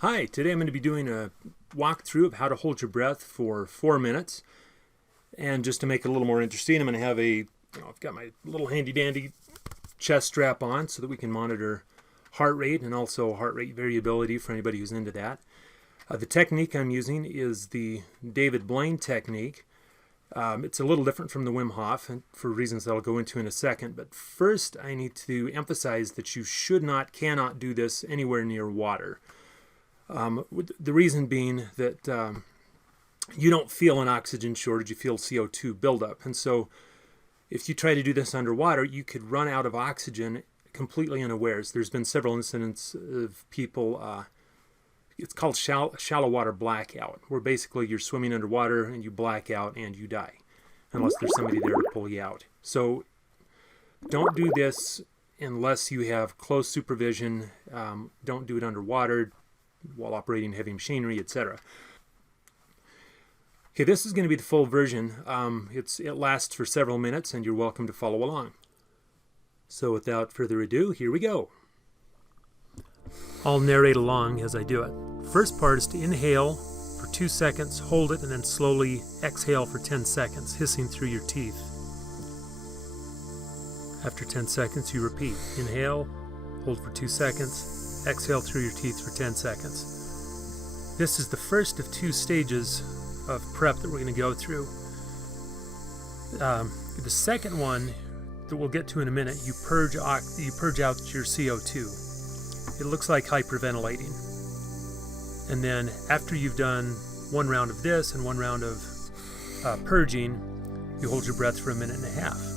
Hi, today I'm going to be doing a walkthrough of how to hold your breath for 4 minutes. And just to make it a little more interesting, I'm going to have I've got my little handy dandy chest strap on so that we can monitor heart rate and also heart rate variability for anybody who's into that. The technique I'm using is the David Blaine technique. It's a little different from the Wim Hof, and for reasons that I'll go into in a second. But first, I need to emphasize that you cannot do this anywhere near water. The reason being that you don't feel an oxygen shortage, you feel CO2 buildup. And so if you try to do this underwater, you could run out of oxygen completely unawares. There's been several incidents of people, it's called shallow water blackout, where basically you're swimming underwater and you black out and you die, unless there's somebody there to pull you out. So don't do this unless you have close supervision. Don't do it underwater while operating heavy machinery, etc. Okay, this is going to be the full version. It lasts for several minutes, and you're welcome to follow along. So without further ado, here we go. I'll narrate along as I do it. First part is to inhale for 2 seconds, hold it, and then slowly exhale for 10 seconds, hissing through your teeth. After 10 seconds, you repeat. Inhale, hold for 2 seconds, exhale through your teeth for 10 seconds. This is the first of 2 stages of prep that we're going to go through. The second one that we'll get to in a minute, you purge out your CO2. It looks like hyperventilating. And then after you've done 1 round of this and 1 round of purging, you hold your breath for 1.5 minutes.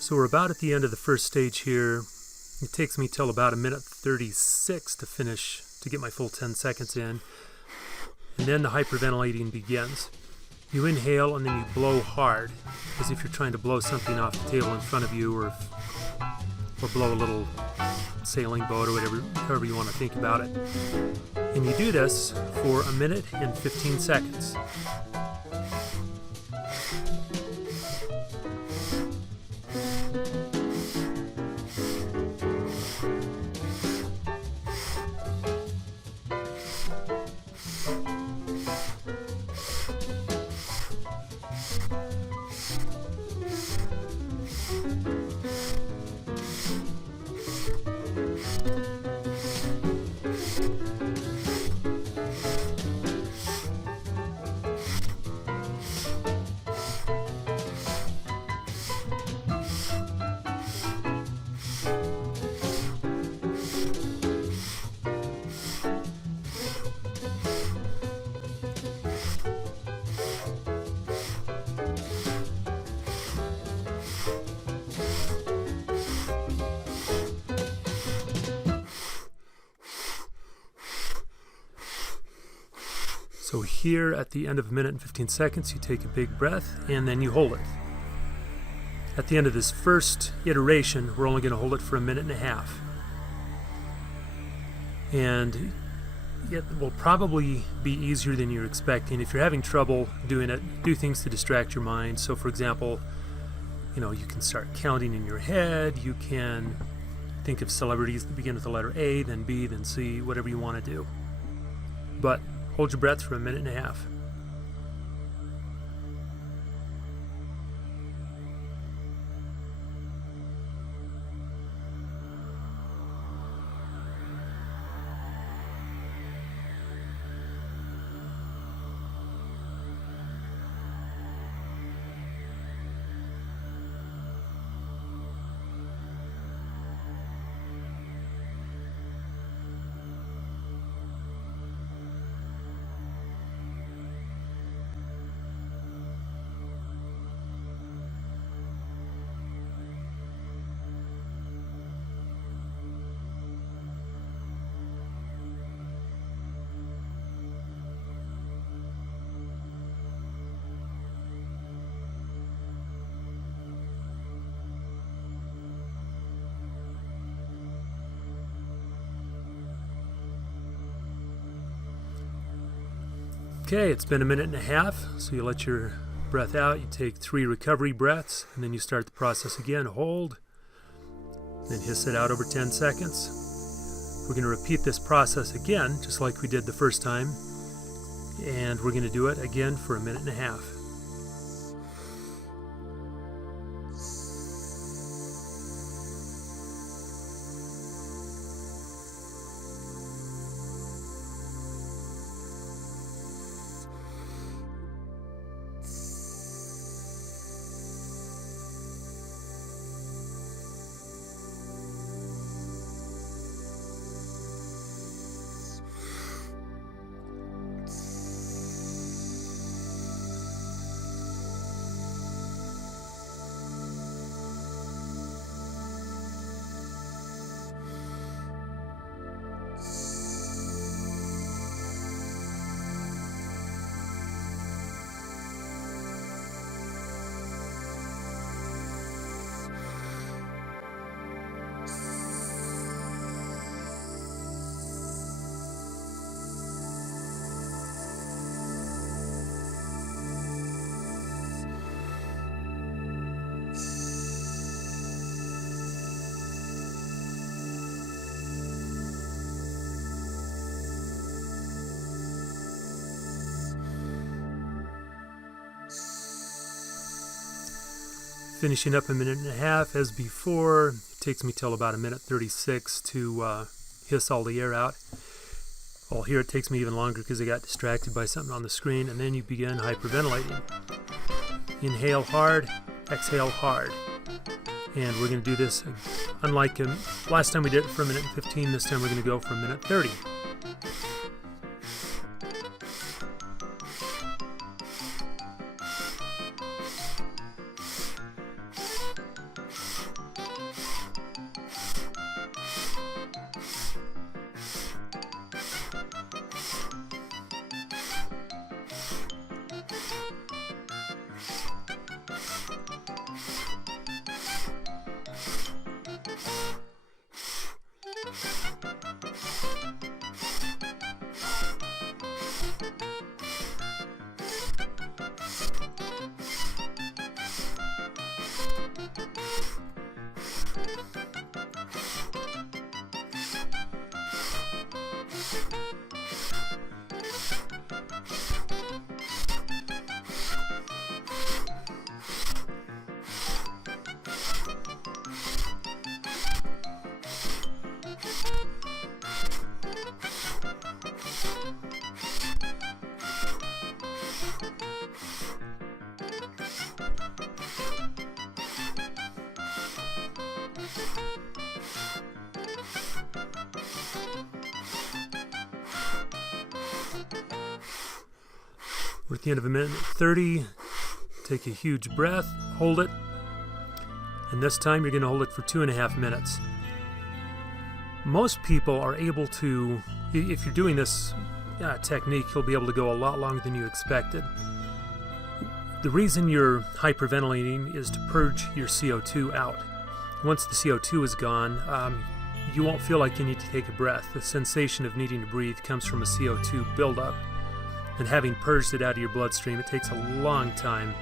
So we're about at the end of the first stage here. It takes me till about 1:36 to finish, to get my full 10 seconds in. And then the hyperventilating begins. You inhale and then you blow hard, as if you're trying to blow something off the table in front of you, or blow a little sailing boat, or whatever, however you want to think about it. And you do this for 1 minute and 15 seconds. So here at the end of 1 minute and 15 seconds, you take a big breath and then you hold it. At the end of this first iteration, we're only going to hold it for 1.5 minutes. And it will probably be easier than you're expecting. If you're having trouble doing it, do things to distract your mind. So for example, you can start counting in your head. You can think of celebrities that begin with the letter A, then B, then C, whatever you want to do. But hold your breath for 1.5 minutes. Okay, it's been a minute and a half, so you let your breath out, you take 3 recovery breaths, and then you start the process again. Hold, then hiss it out over 10 seconds. We're going to repeat this process again, just like we did the first time, and we're going to do it again for a minute and a half. Finishing up a minute and a half as before. It takes me till about a minute 36 to hiss all the air out. Well, here it takes me even longer because I got distracted by something on the screen, and then you begin hyperventilating. Inhale hard, exhale hard. And we're going to do this unlike last time we did it for a minute and 15. This time we're going to go for a minute 30. We're at the end of a minute 30. Take a huge breath, hold it, and this time you're going to hold it for 2.5 minutes. Most people are able to, if you're doing this technique, you'll be able to go a lot longer than you expected. The reason you're hyperventilating is to purge your CO2 out. Once the CO2 is gone, you won't feel like you need to take a breath. The sensation of needing to breathe comes from a CO2 buildup. And having purged it out of your bloodstream, it takes a long time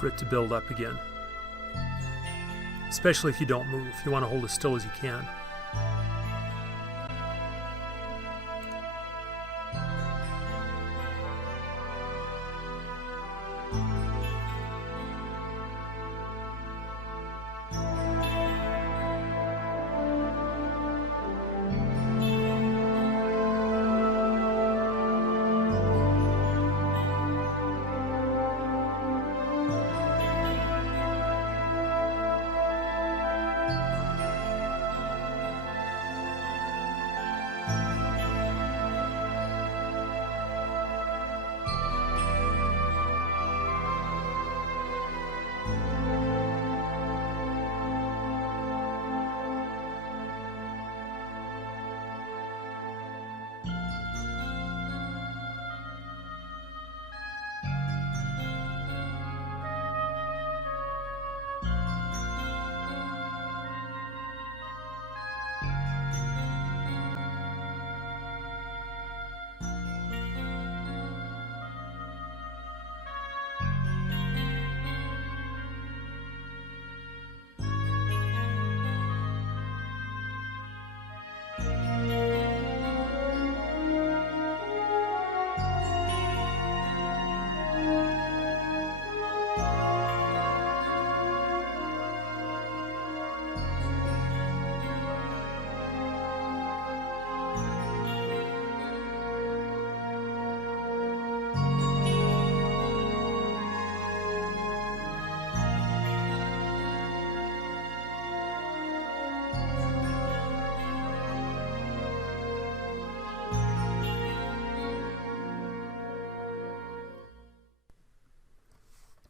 for it to build up again. Especially if you don't move. You want to hold as still as you can.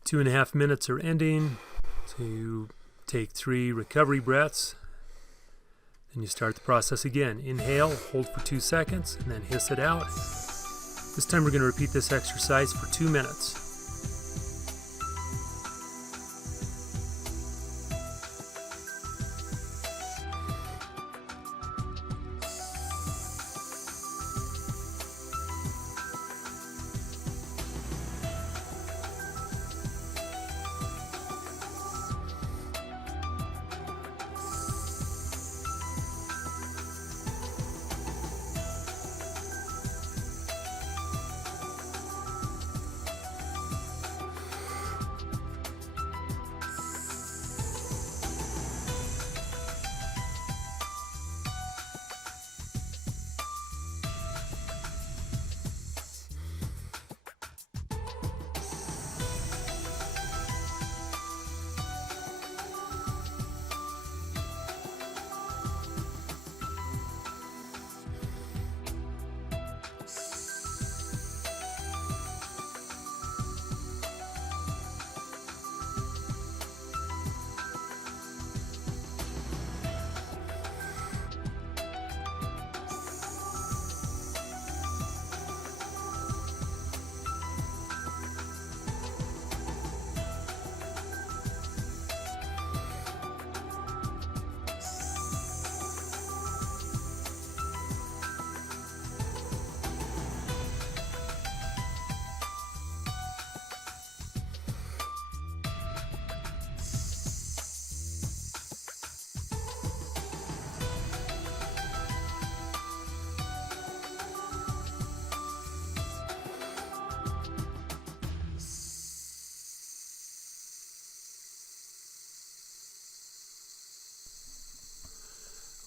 2.5 minutes are ending. So you take 3 recovery breaths. Then you start the process again. Inhale, hold for 2 seconds, and then hiss it out. This time we're going to repeat this exercise for 2 minutes.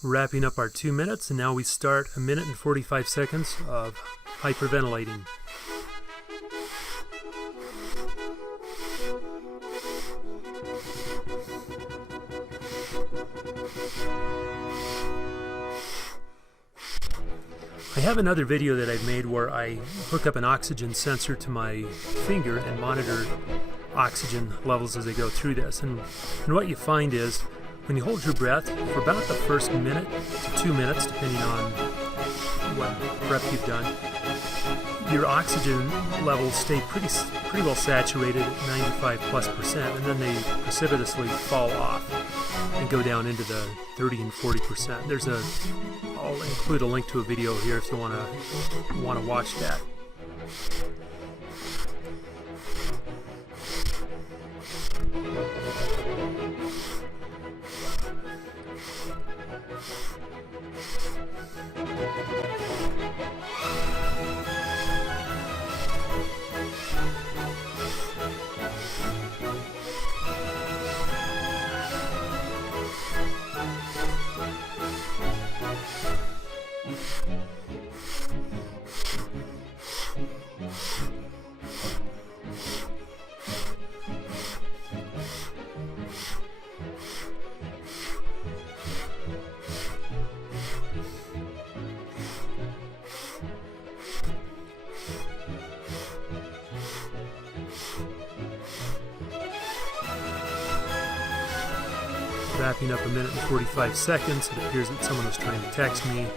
Wrapping up our 2 minutes, and now we start 1 minute and 45 seconds of hyperventilating. I have another video that I've made where I hook up an oxygen sensor to my finger and monitor oxygen levels as I go through this. And what you find is when you hold your breath for about the first minute to 2 minutes, depending on what prep you've done, your oxygen levels stay pretty well saturated at 95+%, and then they precipitously fall off and go down into the 30 and 40%. I'll include a link to a video here if you want to watch that. Wrapping up 1 minute and 45 seconds. It appears that someone was trying to text me. At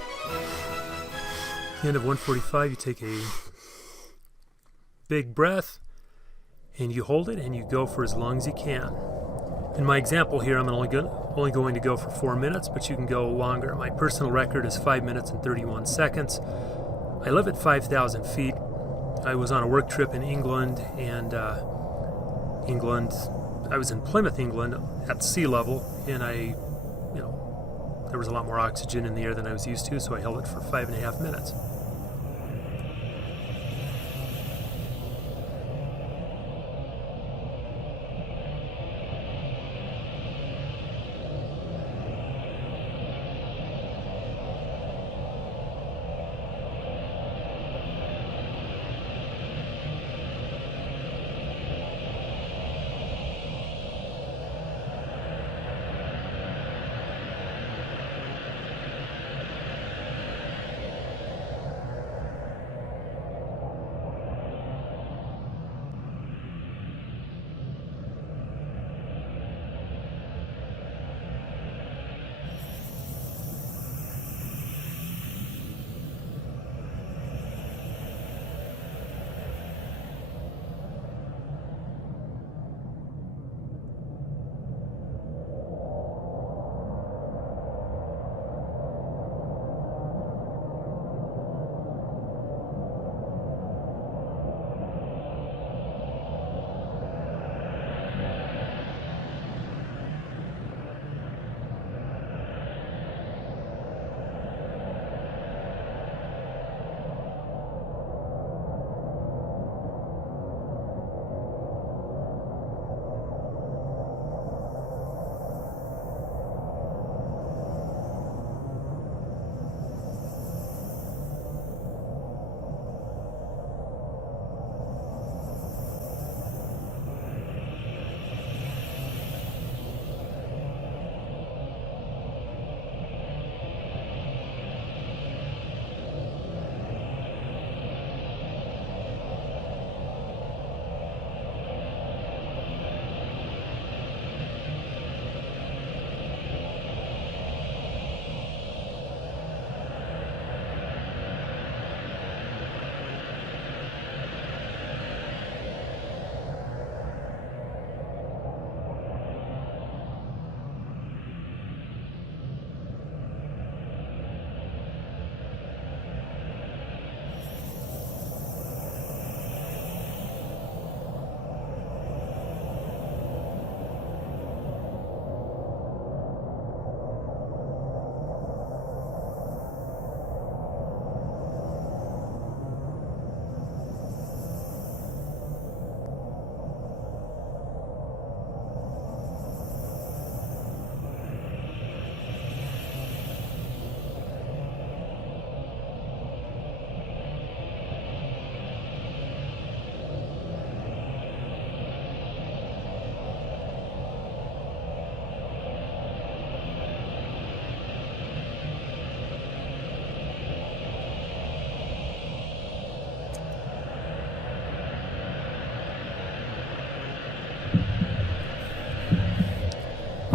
the end of 1:45, you take a big breath and you hold it and you go for as long as you can. In my example here, I'm only going to go for 4 minutes, but you can go longer. My personal record is 5 minutes and 31 seconds. I live at 5,000 feet. I was on a work trip in England, and I was in Plymouth, England, at sea level, and there was a lot more oxygen in the air than I was used to, so I held it for 5.5 minutes.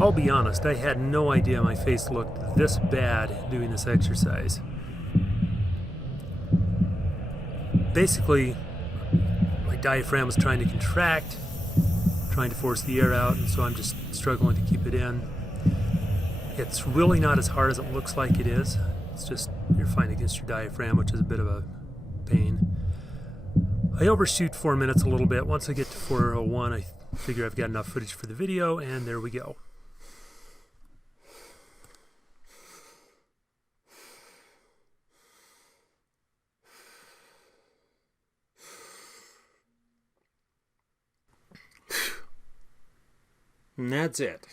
I'll be honest, I had no idea my face looked this bad doing this exercise. Basically, my diaphragm was trying to contract, trying to force the air out, and so I'm just struggling to keep it in. It's really not as hard as it looks like it is. It's just you're fighting against your diaphragm, which is a bit of a pain. I overshoot 4 minutes a little bit. Once I get to 4:01, I figure I've got enough footage for the video, and there we go. And that's it.